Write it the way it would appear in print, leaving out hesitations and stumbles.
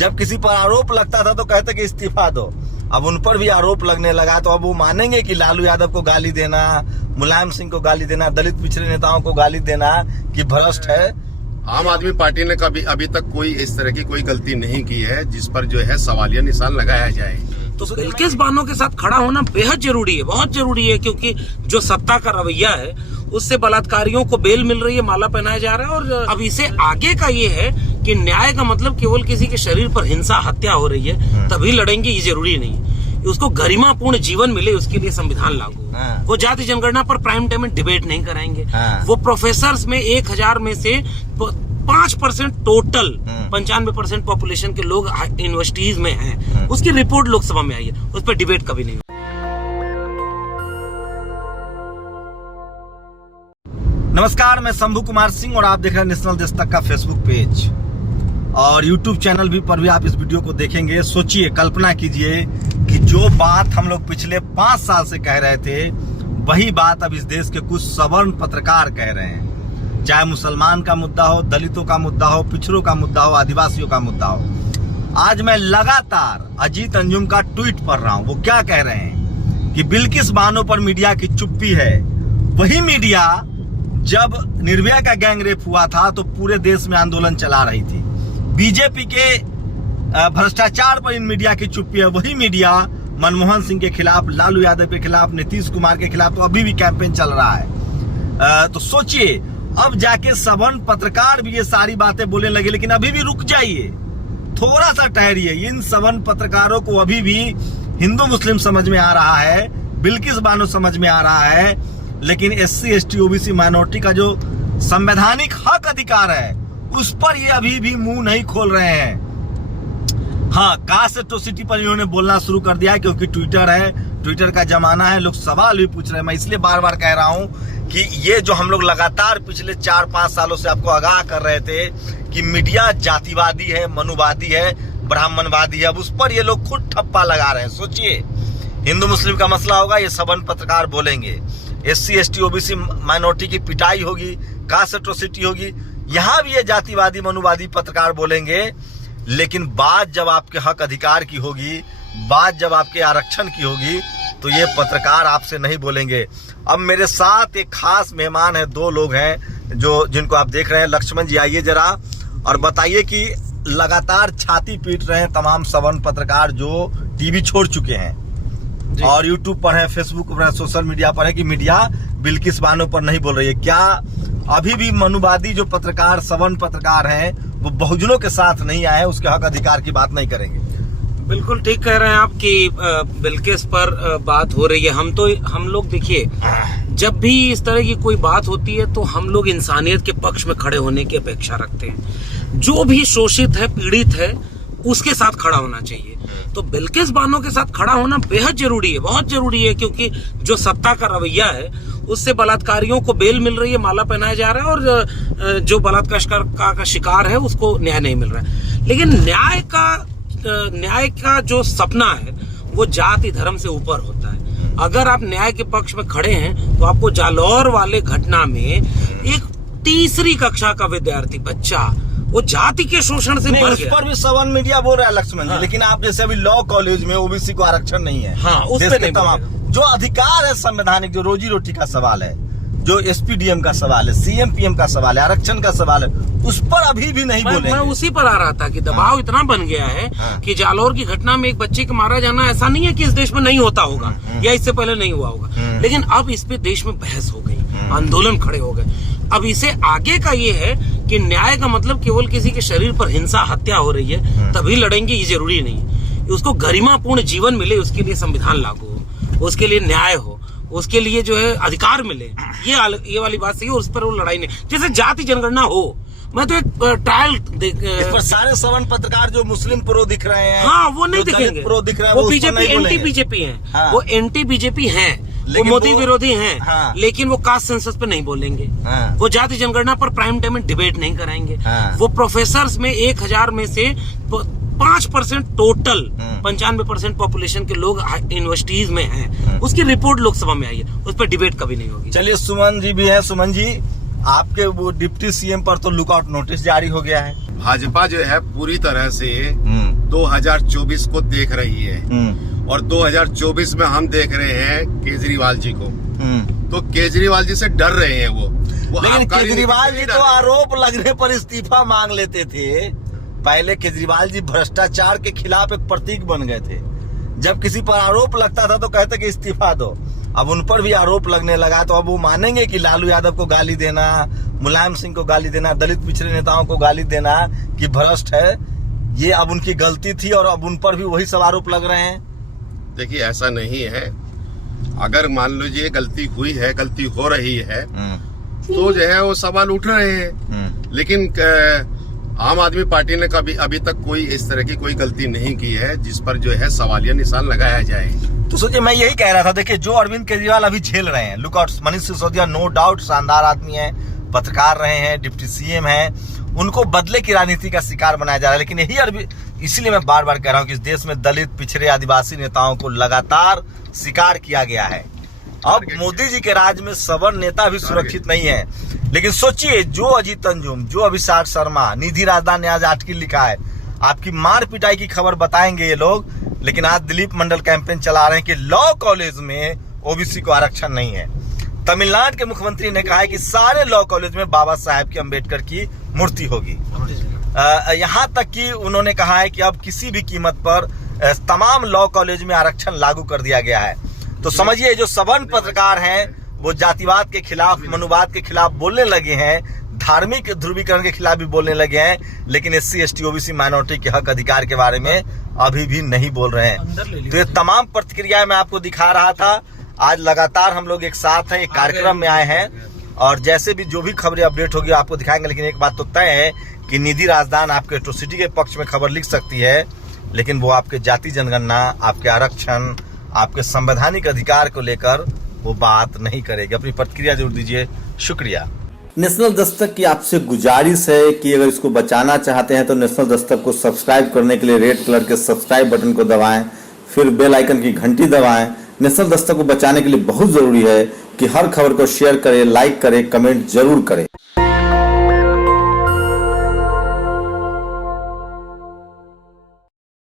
जब किसी पर आरोप लगता था तो कहते कि इस्तीफा दो। अब उन पर भी आरोप लगने लगा तो अब वो मानेंगे कि लालू यादव को गाली देना, मुलायम सिंह को गाली देना, दलित पिछड़े नेताओं को गाली देना कि भ्रष्ट है। आम आदमी पार्टी ने कभी अभी तक कोई इस तरह की कोई गलती नहीं की है जिस पर जो है सवालिया निशान लगाया जाए। तो बिल्किस बानो के साथ खड़ा होना बेहद जरूरी है, बहुत जरूरी है, क्योंकि जो सत्ता का रवैया है उससे बलात्कारियों को बेल मिल रही है, माला पहनाया जा रहा है। और अब इसे आगे का ये है कि न्याय का मतलब केवल किसी के शरीर पर हिंसा हत्या हो रही है तभी लड़ेंगे, ये जरूरी नहीं। उसको गरिमापूर्ण जीवन मिले उसके लिए संविधान लागू। वो जाति जनगणना पर प्राइम टाइम में डिबेट नहीं कराएंगे। वो प्रोफेसर्स में 1000 में से 5% टोटल 95% पॉपुलेशन के लोग यूनिवर्सिटीज में हैं, उसकी रिपोर्ट लोकसभा में आई है, उस पर डिबेट कभी नहीं। नमस्कार, मैं शंभू कुमार सिंह और आप देख रहे हैं नेशनल दस्तक का फेसबुक पेज और यूट्यूब चैनल पर भी आप इस वीडियो को देखेंगे। सोचिए, कल्पना कीजिए कि जो बात हम लोग पिछले 5 साल से कह रहे थे वही बात अब इस देश के कुछ सवर्ण पत्रकार कह रहे हैं। चाहे मुसलमान का मुद्दा हो, दलितों का मुद्दा हो, पिछड़ों का मुद्दा हो, आदिवासियों का मुद्दा हो। आज मैं लगातार अजीत अंजुम का ट्वीट पढ़ रहा हूं। वो क्या कह रहे हैं कि बिल्किस बानो पर मीडिया की चुप्पी है। वही मीडिया जब निर्भया का गैंग रेप हुआ था तो पूरे देश में आंदोलन चला रही थी। बीजेपी के भ्रष्टाचार पर इन मीडिया की चुप्पी है। वही मीडिया मनमोहन सिंह के खिलाफ, लालू यादव के खिलाफ, नीतीश कुमार के खिलाफ तो अभी भी कैंपेन चल रहा है। तो सोचिए, अब जाके सवर्ण पत्रकार भी ये सारी बातें बोलने लगे। लेकिन अभी भी रुक जाइए, थोड़ा सा ठहरिए। इन सवर्ण पत्रकारों को अभी भी हिंदू मुस्लिम समझ में आ रहा है, बिल्किस बानो समझ में आ रहा है, लेकिन SC ST OBC माइनॉरिटी का जो संवैधानिक हक अधिकार है उस पर ये अभी भी मुंह नहीं खोल रहे हैं। हाँ, कास्ट एट्रोसिटी पर इन्होंने बोलना शुरू कर दिया है क्योंकि ट्विटर है, ट्विटर का जमाना है, लोग सवाल भी पूछ रहे हैं। मैं इसलिए बार बार कह रहा हूं कि ये जो हम लोग लगातार पिछले 4-5 सालों से आपको आगाह कर रहे थे कि मीडिया जातिवादी है, मनुवादी है, ब्राह्मणवादी है, अब उस पर ये लोग खुद ठप्पा लगा रहे हैं। सोचिए, हिंदू मुस्लिम का मसला होगा, ये सवर्ण पत्रकार बोलेंगे। SC ST OBC माइनॉरिटी की पिटाई होगी, कास्ट एट्रोसिटी होगी, यहाँ भी ये जातिवादी मनुवादी पत्रकार बोलेंगे। लेकिन बात जब आपके हक अधिकार की होगी, बात जब आपके आरक्षण की होगी, तो ये पत्रकार आपसे नहीं बोलेंगे। अब मेरे साथ एक खास मेहमान है, 2 लोग हैं जिनको आप देख रहे हैं। लक्ष्मण जी, आइए जरा और बताइए कि लगातार छाती पीट रहे हैं तमाम सवर्ण पत्रकार जो टीवी छोड़ चुके हैं और यूट्यूब पर है, फेसबुक पर है, सोशल मीडिया पर है कि मीडिया बिल्किस बानो पर नहीं बोल रही है। क्या अभी भी मनुवादी जो पत्रकार, सवर्ण पत्रकार हैं, वो बहुजनों के साथ नहीं आए, उसके हक अधिकार की बात नहीं करेंगे? बिल्कुल ठीक कह रहे हैं आप कि बिल्किस पर बात हो रही है। हम लोग देखिए, जब भी इस तरह की कोई बात होती है तो हम लोग इंसानियत के पक्ष में खड़े होने की अपेक्षा रखते हैं। जो भी शोषित है, पीड़ित है, उसके साथ खड़ा होना चाहिए। तो बिल्किस बानो के साथ खड़ा होना बेहद जरूरी है, बहुत जरूरी है, क्योंकि जो सत्ता का रवैया है उससे बलात्कारियों को बेल मिल रही है, माला पहनाया जा रहा है, और जो बलात्कार का शिकार है उसको न्याय नहीं मिल रहा है। लेकिन न्याय का जो सपना है वो जाति धर्म से ऊपर होता है। अगर आप न्याय के पक्ष में खड़े हैं तो आपको जालौर वाले घटना में एक 3री कक्षा का विद्यार्थी बच्चा वो जाति के शोषण से मर गया। उस पर भी सवर्ण मीडिया बोल रहा है लक्ष्मण जी। लेकिन आप जैसे अभी लॉ कॉलेज में OBC को आरक्षण नहीं है। हाँ, उस पे नहीं तमाम जो अधिकार है संवैधानिक, जो रोजी रोटी का सवाल है, जो SPDM का सवाल है, CM PM का सवाल है, आरक्षण का सवाल है, उस पर अभी भी नहीं बोले। मैं उसी पर आ रहा था कि दबाव इतना बन गया है कि जालौर की घटना में एक बच्चे के मारा जाना ऐसा नहीं है कि इस देश में नहीं होता होगा या इससे पहले नहीं हुआ होगा, लेकिन अब इस पे देश में बहस हो गई, आंदोलन खड़े हो गए। अब इसे आगे का ये है कि न्याय का मतलब केवल किसी के शरीर पर हिंसा हत्या हो रही है तभी लड़ेंगे, ये जरूरी नहीं। उसको गरिमापूर्ण जीवन मिले उसके लिए संविधान लागू हो, उसके लिए न्याय हो, उसके लिए जो है अधिकार मिले, ये वाली बात सही है। उस पर वो लड़ाई नहीं, जैसे जाति जनगणना हो। मैं तो एक ट्रायल पर सारे सवर्ण पत्रकार जो मुस्लिम प्रो दिख रहे हैं, हाँ, वो नहीं दिखेंगे, प्रो दिख रहे हैं, वो बीजेपी एंटी बीजेपी है, वो एंटी बीजेपी है, वो मोदी विरोधी हैं। हाँ। लेकिन वो कास्ट सेंसस पे नहीं बोलेंगे। हाँ। वो जाति जनगणना पर प्राइम टाइम में डिबेट नहीं कराएंगे। हाँ। वो प्रोफेसर्स में 1000 में से 5% टोटल 95% पॉपुलेशन के लोग यूनिवर्सिटीज में हैं, उसकी रिपोर्ट लोकसभा में आई है, उस पर डिबेट कभी नहीं होगी। चलिए, सुमन जी भी है। सुमन जी, आपके वो डिप्टी सीएम पर तो लुकआउट नोटिस जारी हो गया है। भाजपा जो है पूरी तरह से 2024 को देख रही है और 2024 में हम देख रहे हैं केजरीवाल जी को। तो केजरीवाल जी से डर रहे हैं वो लेकिन आबकारी केजरीवाल नीति जी से तो डर रहे हैं। आरोप लगने पर इस्तीफा मांग लेते थे। पहले केजरीवाल जी भ्रष्टाचार के खिलाफ एक प्रतीक बन गए थे। जब किसी पर आरोप लगता था तो कहते कि इस्तीफा दो। अब उन पर भी आरोप लगने लगा तो अब वो मानेंगे कि लालू यादव को गाली देना, मुलायम सिंह को गाली देना, दलित पिछड़े नेताओं को गाली देना कि भ्रष्ट है, ये अब उनकी गलती थी और अब उन पर भी वही सब आरोप लग रहे हैं। देखिए ऐसा नहीं है। अगर मान लीजिए गलती हुई है, गलती हो रही है तो जो है वो सवाल उठ रहे हैं। लेकिन आम आदमी पार्टी ने कभी अभी तक कोई इस तरह की कोई गलती नहीं की है जिस पर जो है सवालिया निशान लगाया जाए। तो सोचिए, मैं यही कह रहा था। देखिए, जो अरविंद केजरीवाल अभी झेल रहे हैं lookout, Manish Sisodia no doubt शानदार आदमी है, पत्रकार रहे हैं, डिप्टी सीएम हैं, उनको बदले की राजनीति का शिकार बनाया जा रहा है। लेकिन यही इसीलिए मैं बार बार कह रहा हूं कि इस देश में दलित पिछड़े आदिवासी नेताओं को लगातार शिकार किया गया है। अब मोदी जी के राज में सवर्ण नेता भी सुरक्षित नहीं है। लेकिन सोचिए, जो अजीत अंजुम, जो अभिषेक शर्मा, निधि राजदान ने आज आर्टिकल लिखा है, आपकी मार पिटाई की खबर बताएंगे ये लोग। लेकिन आज दिलीप मंडल कैंपेन चला रहे हैं कि लॉ कॉलेज में ओबीसी को आरक्षण नहीं है। तमिलनाडु के मुख्यमंत्री ने कहा है कि सारे लॉ कॉलेज में बाबा साहेब की अम्बेडकर की मूर्ति होगी। यहाँ तक कि उन्होंने कहा है कि अब किसी भी कीमत पर तमाम लॉ कॉलेज में आरक्षण लागू कर दिया गया है। तो समझिए, जो सवर्ण पत्रकार हैं वो जातिवाद के खिलाफ, मनुवाद के खिलाफ बोलने लगे हैं, धार्मिक ध्रुवीकरण के खिलाफ भी बोलने लगे हैं, लेकिन SC ST OBC माइनॉरिटी के हक अधिकार के बारे में अभी भी नहीं बोल रहे हैं। तो ये तमाम प्रतिक्रियाएं मैं आपको दिखा रहा था। आज लगातार हम लोग एक साथ हैं, एक कार्यक्रम में आए हैं और जैसे भी जो भी खबरें अपडेट होगी आपको दिखाएंगे। लेकिन एक बात तो तय है कि निधि राजदान आपके एट्रोसिटी के पक्ष में खबर लिख सकती है, लेकिन वो आपके जाति जनगणना, आपके आरक्षण, आपके संवैधानिक अधिकार को लेकर वो बात नहीं करेगी। अपनी प्रतिक्रिया जरूर दीजिए। शुक्रिया। नेशनल दस्तक की आपसे गुजारिश है कि अगर इसको बचाना चाहते हैं तो नेशनल दस्तक को सब्सक्राइब करने के लिए रेड कलर के सब्सक्राइब बटन को दबाएं, फिर बेल आइकन की घंटी दबाएं। नेशनल दस्तक को बचाने के लिए बहुत जरूरी है कि हर खबर को शेयर करें, लाइक करें, कमेंट जरूर करें।